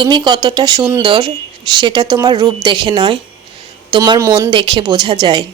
তুমি কতটা সুন্দর, সেটা তোমার রূপ দেখে নয়, তোমার মন দেখে বোঝা যায়।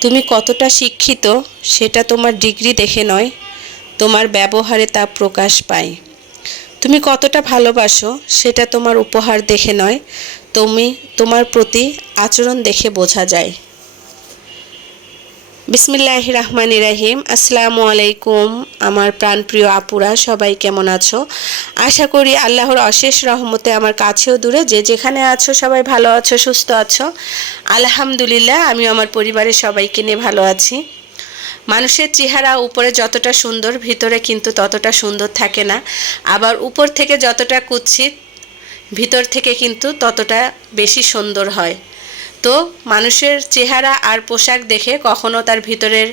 তুমি কতটা শিক্ষিত, সেটা তোমার ডিগ্রি দেখে নয়, তোমার ব্যবহারে তা প্রকাশ পায়। তুমি কতটা ভালোবাসো, সেটা তোমার উপহার দেখে নয়, তুমি তোমার প্রতি আচরণ দেখে বোঝা যায়। বিসমিল্লাহ রহমান রাহিম। আসসালামু আলাইকুম আমার প্রাণপ্রিয় আপুরা, সবাই কেমন আছো? আশা করি আল্লাহর অশেষ রহমতে আমার কাছেও দূরে। যে যেখানে আছো, সবাই ভালো আছো, সুস্থ আছো। আলহামদুলিল্লাহ আমি আমার পরিবারের সবাইকে নিয়ে ভালো আছি। মানুষের চেহারা উপরে যতটা সুন্দর, ভিতরে কিন্তু ততটা সুন্দর থাকে না। আবার উপর থেকে যতটা কুৎসিত, ভিতর থেকে কিন্তু ততটা বেশি সুন্দর হয়। তো মানুষের চেহারা আর পোশাক দেখে কখনো তার ভিতরের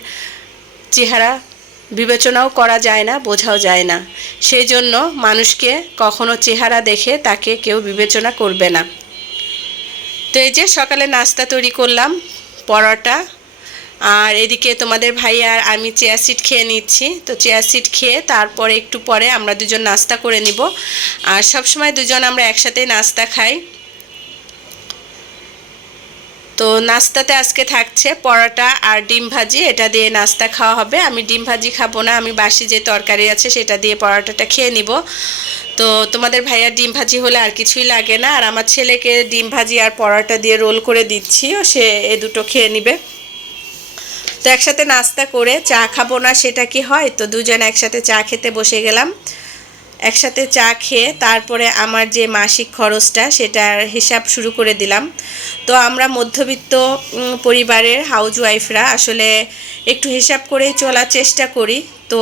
চেহারা বিবেচনাও করা যায় না, বোঝাও যায় না। সেই জন্য মানুষকে কখনো চেহারা দেখে তাকে কেউ বিবেচনা করবে না। তো এই যে সকালে নাস্তা তৈরি করলাম, পরোটা, আর এদিকে তোমাদের ভাই আর আমি চেয়ার সিট খেয়ে নিচ্ছি। তো চেয়ার সিট খেয়ে তারপরে একটু পরে আমরা দুজন নাস্তা করে নিব। আর সবসময় দুজন আমরা একসাথে নাস্তা খাই। তো নাস্তাতে আজকে থাকছে পরোটা আর ডিম ভাজি, এটা দিয়ে নাস্তা খাওয়া হবে। আমি ডিম ভাজি খাব না, আমি বাসি যে তরকারি আছে সেটা দিয়ে পরোটাটা খেয়ে নিব। তো তোমাদের ভাইয়া ডিম ভাজি হলে আর কিছুই লাগে না, আর আমার ছেলেকে ডিম ভাজি আর পরোটা দিয়ে রোল করে দিচ্ছি, ও সে এ দুটো খেয়ে নিবে। তো একসাথে নাস্তা করে চা খাব না, সেটা কি হয়? তো দুজন একসাথে চা খেতে বসে গেলাম। একসাথে চা খেয়ে তারপরে আমার যে মাসিক খরচটা সেটার হিসাব শুরু করে দিলাম। তো আমরা মধ্যবিত্ত পরিবারের হাউজ ওয়াইফরা আসলে একটু হিসাব করেই চলার চেষ্টা করি। তো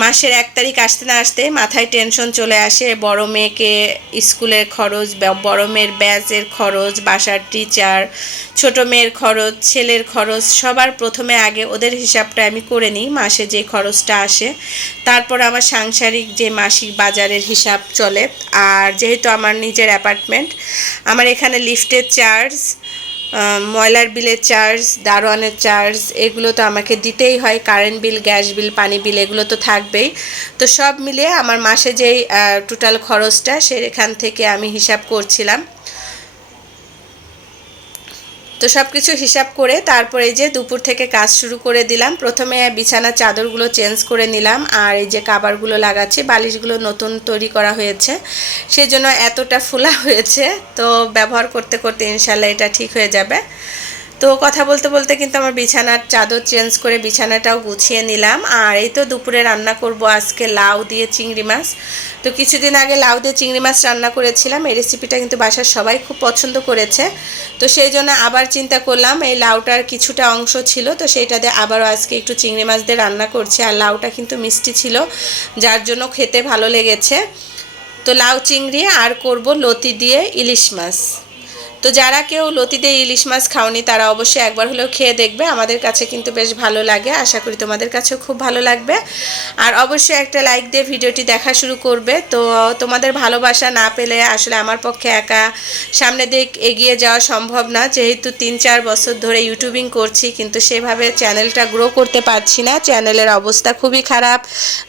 মাসের এক তারিখ আসতে না আসতে মাথায় টেনশন চলে আসে। বড় মেয়েকে স্কুলের খরচ বড় মেয়ের ব্যাচের খরচ, বাসার টিচার ছোট মেয়ের খরচ, ছেলের খরচ, সবার প্রথমে আগে ওদের হিসাবটা আমি করে নিই মাসে যে খরচটা আসে। তারপর আমার সাংসারিক যে মাসিক বাজারের হিসাব চলে। আর যেহেতু আমার নিজের অ্যাপার্টমেন্ট আমার এখানে লিফটের চার্জ ময়লার বিলের চার্জ দারোয়ানের চার্জ এগুলো তো আমাকে দিতেই হয়। কারেন্ট বিল গ্যাস বিল পানি বিল এগুলো তো থাকবেই। তো সব মিলিয়ে আমার মাসে যেই টোটাল খরচটা, সেখান থেকে আমি হিসাব করছিলাম। তো সব কিছু হিসাব করে তারপরে যে দুপুর থেকে কাজ শুরু করে দিলাম। প্রথমে বিছানার চাদরগুলো চেঞ্জ করে নিলাম আর এই যে কাবারগুলো লাগাচ্ছি, বালিশগুলো নতুন তৈরি করা হয়েছে। সেজন্য এতটা ফোলা হয়েছে। তো ব্যবহার করতে করতে ইনশাল্লাহ এটা ঠিক হয়ে যাবে। তো কথা বলতে বলতে কিন্তু আমার বিছানার চাদর চেঞ্জ করে বিছানাটাও গুছিয়ে নিলাম। আর এই তো দুপুরে রান্না করব আজকে লাউ দিয়ে চিংড়ি মাছ। তো কিছুদিন আগে লাউ দিয়ে চিংড়ি মাছ রান্না করেছিলাম। এই রেসিপিটা কিন্তু বাসার সবাই খুব পছন্দ করেছে। তো সেই জন্য আবার চিন্তা করলাম, এই লাউটার কিছুটা অংশ ছিল, তো সেইটা দিয়ে আবারও আজকে একটু চিংড়ি মাছ দিয়ে রান্না করছি। আর লাউটা কিন্তু মিষ্টি ছিল, যার জন্য খেতে ভালো লেগেছে। তো লাউ চিংড়ি আর করব লতি দিয়ে ইলিশ মাছ। তো যারা কেউ লতিতে ইলিশ মাছ খাওনি, তারা অবশ্যই একবার হলেও খেয়ে দেখবে। আমাদের কাছে কিন্তু বেশ ভালো লাগে। আশা করি তোমাদের কাছেও খুব ভালো লাগবে। আর অবশ্যই একটা লাইক দিয়ে ভিডিওটি দেখা শুরু করবে। তো তোমাদের ভালোবাসা না পেলে আসলে আমার পক্ষে একা সামনে দিক এগিয়ে যাওয়া সম্ভব না। যেহেতু তিন চার বছর ধরে ইউটিউবিং করছি, কিন্তু সেভাবে চ্যানেলটা গ্রো করতে পারছি না। চ্যানেলের অবস্থা খুবই খারাপ।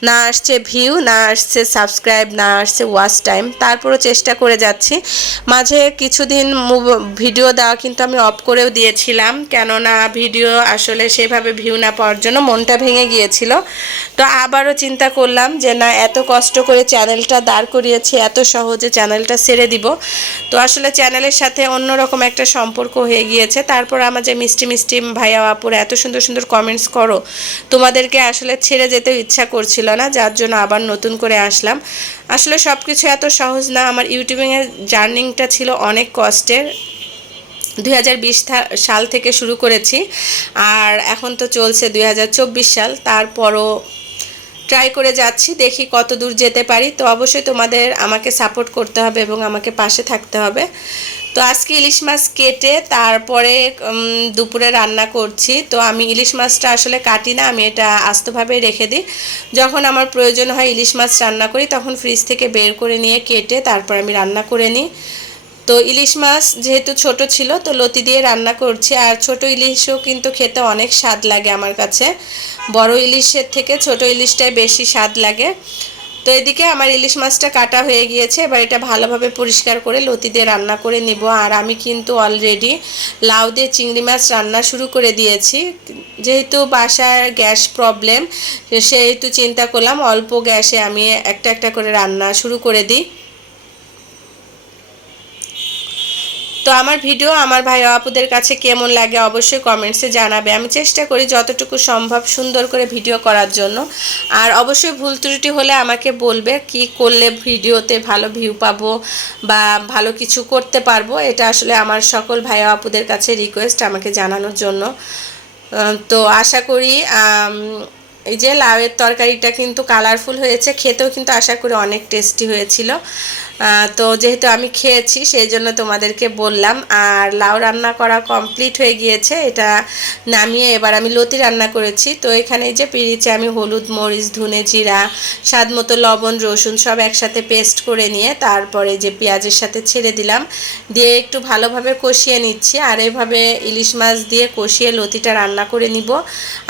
না আসছে ভিউ না আসছে সাবস্ক্রাইব না আসছে ওয়াচ টাইম তারপরও চেষ্টা করে যাচ্ছি। মাঝে কিছুদিন ভিডিও দেওয়া কিন্তু আমি অফ করেও দিয়েছিলাম। কেননা ভিডিও আসলে সেভাবে ভিউ না পাওয়ার জন্য মনটা ভেঙে গিয়েছিল। তো আবারও চিন্তা করলাম যে, না, এত কষ্ট করে চ্যানেলটা দাঁড় করিয়েছি, এত সহজে চ্যানেলটা ছেড়ে দিব। তো আসলে চ্যানেলের সাথে অন্যরকম একটা সম্পর্ক হয়ে গিয়েছে। তারপর আমার যে মিষ্টি মিষ্টি ভাইয়া আপুরা এত সুন্দর সুন্দর কমেন্টস করো, তোমাদেরকে আসলে ছেড়ে যেতেও ইচ্ছা করছিল না, যার জন্য আবার নতুন করে আসলাম। আসলে সব কিছু এত সহজ না, আমার ইউটিউবিংয়ের জার্নিংটা ছিল অনেক কষ্টের। দুই হাজার বিশ সাল থেকে শুরু করেছি। আর এখন তো চলছে দুই হাজার চব্বিশ সাল। তারপরও ট্রাই করে যাচ্ছি, দেখি কত দূর যেতে পারি। তো অবশ্যই তোমাদের আমাকে সাপোর্ট করতে হবে এবং আমাকে পাশে থাকতে হবে। তো আজকে ইলিশ মাছ কেটে তারপরে দুপুরে রান্না করছি। তো আমি ইলিশ মাছটা আসলে কাটি না, আমি এটা আস্তভাবে রেখে দিই। যখন আমার প্রয়োজন হয় ইলিশ মাছ রান্না করি, তখন ফ্রিজ থেকে বের করে নিয়ে কেটে তারপর আমি রান্না করে নিই। তো ইলিশ মাছ যেহেতু ছোট ছিল, তো লতি দিয়ে রান্না করছি। আর ছোট ইলিশও কিন্তু খেতে অনেক স্বাদ লাগে আমার কাছে। বড় ইলিশের থেকে ছোট ইলিশটাই বেশি স্বাদ লাগে। তো এদিকে আমার ইলিশ মাছটা কাটা হয়ে গিয়েছে, এবার এটা ভালোভাবে পরিষ্কার করে লতি দিয়ে রান্না করে নিব। আর আমি কিন্তু অলরেডি লাউ দিয়ে চিংড়ি মাছ রান্না শুরু করে দিয়েছি। যেহেতু বাসার গ্যাস প্রবলেম সেহেতু চিন্তা করলাম অল্প গ্যাসে আমি একটা একটা করে রান্না শুরু করে দিই। তো আমার ভিডিও আমার ভাই আপুদের কাছে কেমন লাগে অবশ্যই কমেন্টসে জানাবে। আমি চেষ্টা করি যতটুকু সম্ভব সুন্দর করে ভিডিও করার জন্য। আর অবশ্যই ভুল ত্রুটি হলে আমাকে বলবে কি করলে ভিডিওতে ভালো ভিউ পাবো বা ভালো কিছু করতে পারব। এটা আসলে আমার সকল ভাই আপুদের কাছে রিকোয়েস্ট আমাকে জানানোর জন্য। তো আশা করি এই যে লাউয়ের তরকারিটা কিন্তু কালারফুল হয়েছে, খেতেও কিন্তু আশা করি অনেক টেস্টি হয়েছিল। তো যেহেতু আমি খেয়েছি, সেই জন্য তোমাদেরকে বললাম। আর লাউ রান্না করা কমপ্লিট হয়ে গিয়েছে, এটা নামিয়ে এবার আমি লতি রান্না করেছি। তো এখানে যে পিড়িচে আমি হলুদ, মরিচ, ধুনে জিরা, স্বাদ মতো লবণ, রসুন, সব একসাথে পেস্ট করে নিয়ে তারপরে যে পেঁয়াজের সাথে ছেড়ে দিলাম। দিয়ে একটু ভালোভাবে কষিয়ে নিচ্ছি, আর এভাবে ইলিশ মাছ দিয়ে কষিয়ে লতিটা রান্না করে নিব।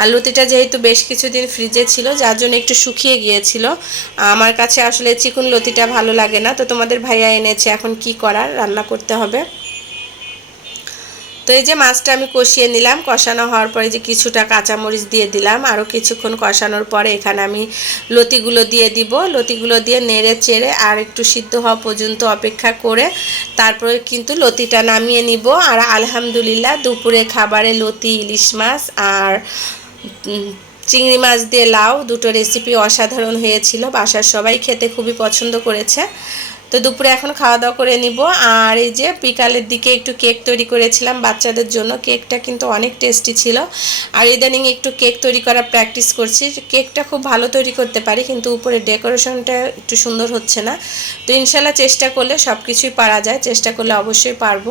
আর লতিটা যেহেতু বেশ কিছুদিন ফ্রিজে ছিল, যার জন্য একটু শুকিয়ে গিয়েছিল। আমার কাছে আসলে চিকুন লতিটা ভালো লাগে না, তো তোমাদের ভাইয়া এনেছে, এখন কি করার, রান্না করতে হবে। তো এই যে মাছটা আমি কষিয়ে নিলাম, কষানো হওয়ার পরে যে কিছুটা কাঁচামরিচ দিয়ে দিলাম আরও কিছুক্ষণ কষানোর পরে এখানে আমি লতিগুলো দিয়ে দিব। লতিগুলো দিয়ে নেড়ে চেড়ে আর একটু সিদ্ধ হওয়া পর্যন্ত অপেক্ষা করে তারপরে কিন্তু লতিটা নামিয়ে নিব। আর আলহামদুলিল্লাহ, দুপুরে খাবারে লতি, ইলিশ মাছ আর চিংড়ি মাছ দিয়ে লাউ দুটো রেসিপি অসাধারণ হয়েছিল। বাসার সবাই খেতে খুবই পছন্দ করেছে। তো দুপুরে এখন খাওয়া দাওয়া করে নিব। আর এই যে বিকালের দিকে একটু কেক তৈরি করেছিলাম বাচ্চাদের জন্য। কেকটা কিন্তু অনেক টেস্টি ছিল। আর ইদানিং একটু কেক তৈরি করার প্র্যাকটিস করছি। কেকটা খুব ভালো তৈরি করতে পারি, কিন্তু উপরে ডেকোরেশনটা একটু সুন্দর হচ্ছে না। তো ইনশাল্লাহ চেষ্টা করলে সব কিছুই পারা যায়। চেষ্টা করলে অবশ্যই পারব।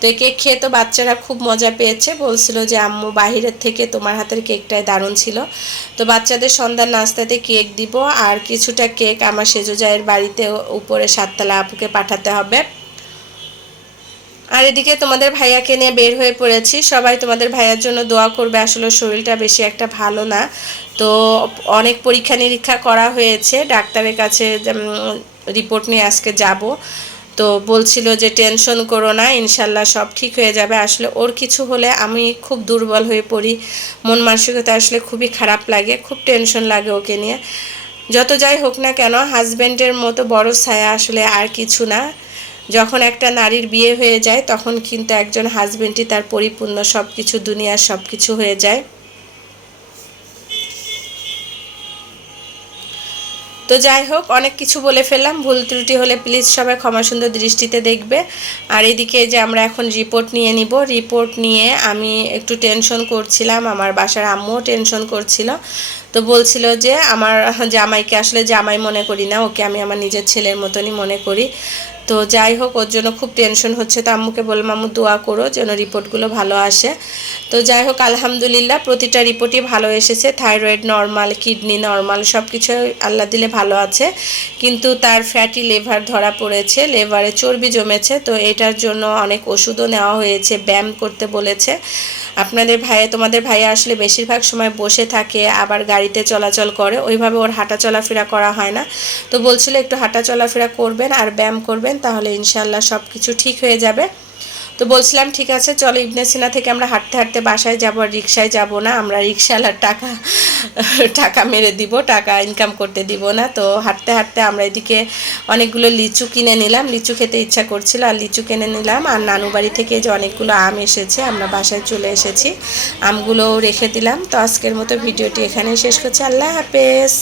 তো এই কেক খেয়ে তো বাচ্চারা খুব মজা পেয়েছে। বলছিল যে, আম্মু, বাহিরের থেকে তোমার হাতের কেকটাই দারুণ ছিল। তো বাচ্চাদের সন্ধ্যার নাস্তাতে কেক দিব। আর কিছুটা কেক আমার সেজো জায়ের বাড়িতে উপরে সাতটা তাহলে আপুকে পাঠাতে হবে। আর এদিকে তোমাদের ভাইয়াকে নিয়ে বের হয়ে পড়েছি। সবাই তোমাদের ভাইয়ার জন্য দোয়া করবে। আসলে শরীরটা বেশি একটা ভালো না। তো অনেক পরীক্ষা নিরীক্ষা করা হয়েছে। ডাক্তারের কাছে রিপোর্ট নিয়ে আজকে যাব। তো বলছিল যে, টেনশন করো না, ইনশাল্লাহ সব ঠিক হয়ে যাবে। আসলে ওর কিছু হলে আমি খুব দুর্বল হয়ে পড়ি। মন মানসিকতা আসলে খুবই খারাপ লাগে। খুব টেনশন লাগে ওকে নিয়ে। যত যাই হোক না কেন হাজব্যান্ডের মতো বড় ছায়া আসলে আর কিছু না। যখন একটা নারীর বিয়ে হয়ে যায়, তখন কিন্তু একজন হাজব্যান্ডই তার পরিপূর্ণ সব কিছু দুনিয়ার সব কিছু হয়ে যায়। তো যাই হোক, অনেক কিছু বলে ফেললাম। ভুল ত্রুটি হলে প্লিজ সবাই ক্ষমা সুন্দর দৃষ্টিতে দেখবে। আর এদিকে যে আমরা এখন রিপোর্ট নিয়ে নিব রিপোর্ট নিয়ে আমি একটু টেনশন করছিলাম। আমার বাসার আম্মুও টেনশন করছিল। তো বলছিল যে, আমার জামাইকে আসলে জামাই মনে করি না, ওকে আমি আমার নিজের ছেলের মতনই মনে করি। তো যাই হোক, ওর জন্য খুব টেনশন হচ্ছে। তো আম্মুকে বললাম, আম্মু, দোয়া করো যেন রিপোর্টগুলো ভালো আসে। তো যাই হোক, আলহামদুলিল্লাহ প্রতিটা রিপোর্টই ভালো এসেছে। থাইরয়েড নর্মাল, কিডনি নর্মাল সব কিছু আল্লাহ দিলে ভালো আছে। কিন্তু তার ফ্যাটি লেভার ধরা পড়েছে লেভারে চর্বি জমেছে। তো এটার জন্য অনেক ওষুধও নেওয়া হয়েছে, ব্যায়াম করতে বলেছে। আপনাদের ভাইয়া, তোমাদের ভাইয়া আসলে বেশিরভাগ সময় বসে থাকে, আবার গাড়িতে চলাচল করে। ওইভাবে ওর হাঁটা চলাফেরা করা হয় না। তো বলছিল একটু হাঁটা চলাফেরা করবেন আর ব্যায়াম করবেন, তাহলে ইনশাল্লাহ সব কিছু ঠিক হয়ে যাবে। তো বলছিলাম, ঠিক আছে, চলো ইবনে সিনা থেকে আমরা হাঁটতে হাঁটতে বাসায় যাব আর রিক্সায় যাব না। আমরা রিক্সাওয়ালার টাকা টাকা মেরে দিব, টাকা ইনকাম করতে দিব না। তো হাঁটতে হাঁটতে আমরা এদিকে অনেকগুলো লিচু কিনে নিলাম। লিচু খেতে ইচ্ছা করছিল, আর লিচু কিনে নিলাম। আর নানু বাড়ি থেকে যে অনেকগুলো আম এসেছে, আমরা বাসায় চলে এসেছি। আমগুলোও রেখে দিলাম। তো আজকের মতো ভিডিওটি এখানে শেষ করছি। আল্লাহ হাফেজ।